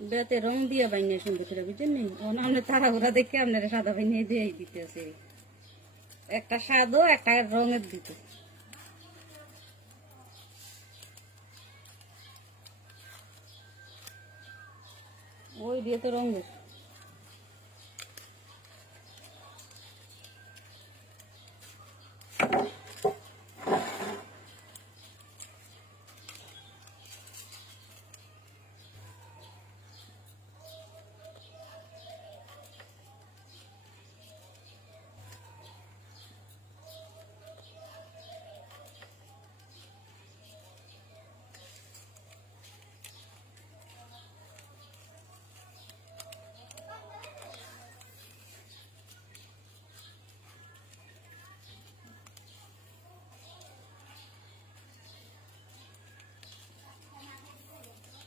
বেতে রং দিয়ে বাইনে সুন্দর করে বুঝছেন নি আমরা তাড়াহুড়া দেখে আপনারা সাদা বাইনে দিয়ে দিতেছে একটা সাদো একটা রঙের দিতে ওই দিয়ে তো রঙের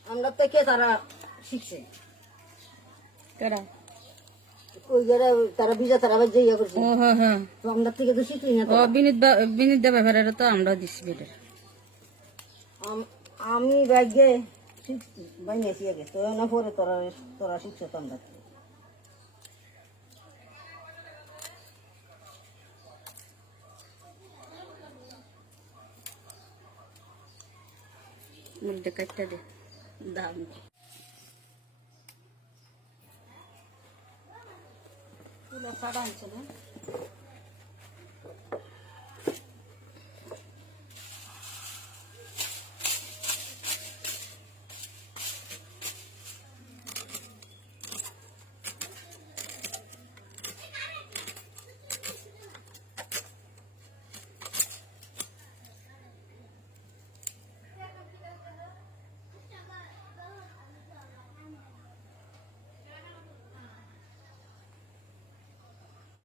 আমরা থেকে তারা শিখছে কারা ওই তারা বিজা তারা আবার যে ইয়ে করছে ও হ্যাঁ হ্যাঁ তো আমরা থেকে তো শিখি না ও বিনীত দা ব্যাপারে তো আমরা দিচ্ছি বেটা আমি ভাগ্যে বানিয়েছি আগে তো না পরে তোরা তোরা শিখছো তো আমরা মুলটা কাটটা দে দাম তুলা সাড়া আনছে না